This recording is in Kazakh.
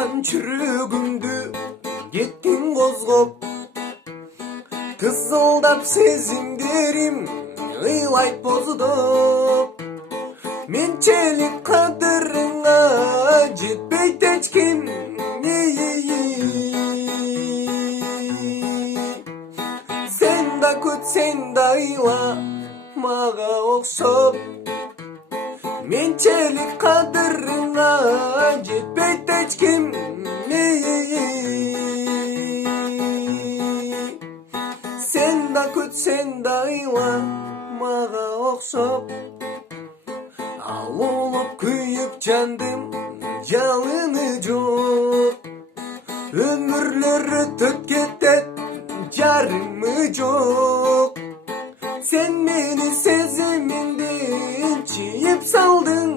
жатқан жүрегімді кеттің қозғап, қызылдап сезімдерім ыйлайт боздоп. Менчелик қадырыңа жетпейт ешкім, сен да күт, сен да ыйла мага окшоп. Менчелик қадырыңа жетпейт ешкім, сен да күт, сен да ыйла мага окшоп. Алулуп күйүп жандым, жалыны жок. Өмүрлөр өтөп кетет, жарымы жок. Sen meni сезимиңди чийип салдың.